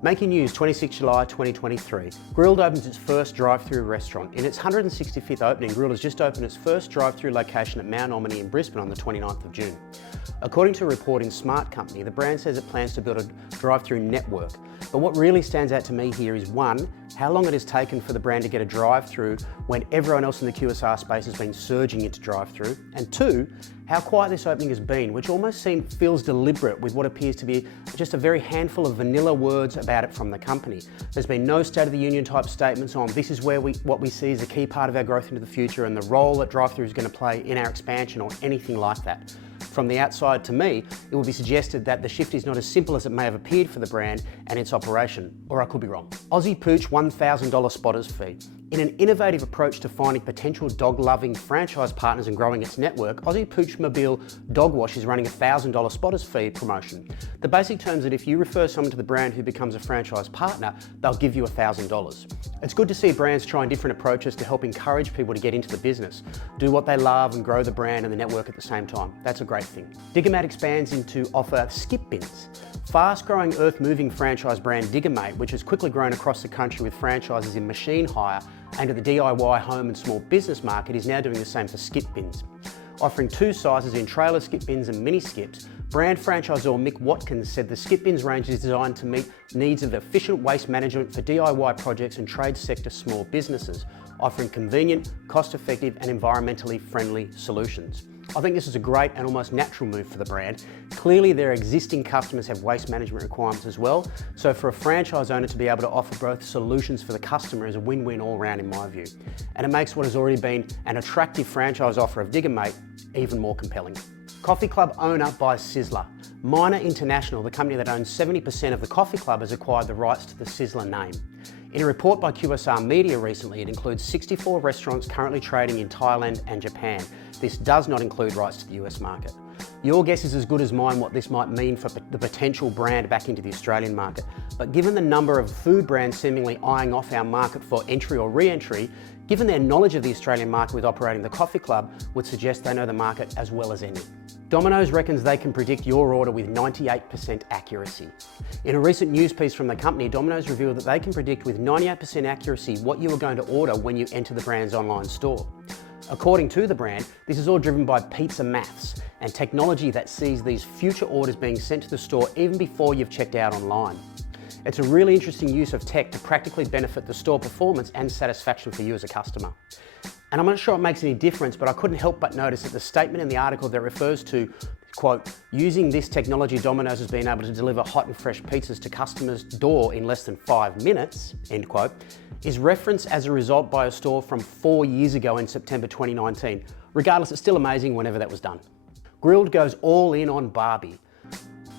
Making news 26 July 2023. Grilled opens its first drive-thru restaurant. In its 165th opening, Grilled has just opened its first drive-thru location at Mount Ommaney in Brisbane on the 29th of June. According to a report in Smart Company, the brand says it plans to build a drive-thru network. But what really stands out to me here is one, how long it has taken for the brand to get a drive-thru when everyone else in the QSR space has been surging into drive-thru, and two, how quiet this opening has been, which almost feels deliberate with what appears to be just a very handful of vanilla words about it from the company. There's been no State of the Union type statements on this is what we see as a key part of our growth into the future and the role that drive-thru is going to play in our expansion or anything like that. From the outside, to me, it would be suggested that the shift is not as simple as it may have appeared for the brand and its operation, or I could be wrong. Aussie Pooch $1,000 spotters fee. In an innovative approach to finding potential dog-loving franchise partners and growing its network, Aussie Pooch Mobile Dog Wash is running a $1,000 spotters fee promotion. The basic terms that if you refer someone to the brand who becomes a franchise partner, they'll give you $1,000. It's good to see brands trying different approaches to help encourage people to get into the business, do what they love and grow the brand and the network at the same time. That's a great thing. Diggermate expands into offer skip bins. Fast-growing earth-moving franchise brand Diggermate, which has quickly grown across the country with franchises in machine hire and to the DIY home and small business market, is now doing the same for skip bins. Offering two sizes in trailer skip bins and mini skips, brand franchisor Mick Watkins said the skip bins range is designed to meet needs of efficient waste management for DIY projects and trade sector small businesses, offering convenient, cost-effective and environmentally friendly solutions. I think this is a great and almost natural move for the brand. Clearly their existing customers have waste management requirements as well, so for a franchise owner to be able to offer both solutions for the customer is a win-win all round in my view. And it makes what has already been an attractive franchise offer of Diggermate even more compelling. Coffee Club owner buys Sizzler. Minor International, the company that owns 70% of the Coffee Club, has acquired the rights to the Sizzler name. In a report by QSR Media recently, it includes 64 restaurants currently trading in Thailand and Japan. This does not include rights to the US market. Your guess is as good as mine what this might mean for the potential brand back into the Australian market. But given the number of food brands seemingly eyeing off our market for entry or re-entry, given their knowledge of the Australian market with operating the Coffee Club, would suggest they know the market as well as any. Domino's reckons they can predict your order with 98% accuracy. In a recent news piece from the company, Domino's revealed that they can predict with 98% accuracy what you are going to order when you enter the brand's online store. According to the brand, this is all driven by pizza maths and technology that sees these future orders being sent to the store even before you've checked out online. It's a really interesting use of tech to practically benefit the store performance and satisfaction for you as a customer. And I'm not sure it makes any difference, but I couldn't help but notice that the statement in the article that refers to, quote, using this technology, Domino's has been able to deliver hot and fresh pizzas to customers' door in less than 5 minutes, end quote, is referenced as a result by a store from 4 years ago in September 2019. Regardless, it's still amazing whenever that was done. Grilled goes all in on Barbie.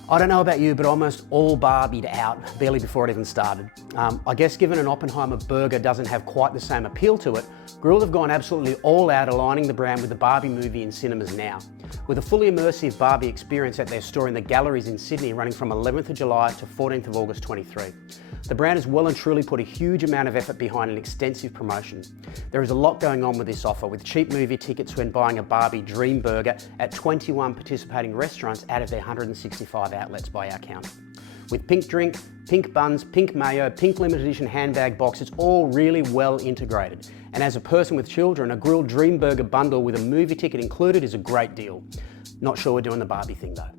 I don't know about you, but almost all Barbied out barely before it even started. I guess given an Oppenheimer burger doesn't have quite the same appeal to it, Grilled have gone absolutely all out aligning the brand with the Barbie movie in cinemas now. With a fully immersive Barbie experience at their store in the galleries in Sydney running from 11th of July to 14th of August 23. The brand has well and truly put a huge amount of effort behind an extensive promotion. There is a lot going on with this offer, with cheap movie tickets when buying a Barbie Dream Burger at 21 participating restaurants out of their 165 outlets by our count. With pink drink, pink buns, pink mayo, pink limited edition handbag box, it's all really well integrated. And as a person with children, a grilled Dream Burger bundle with a movie ticket included is a great deal. Not sure we're doing the Barbie thing though.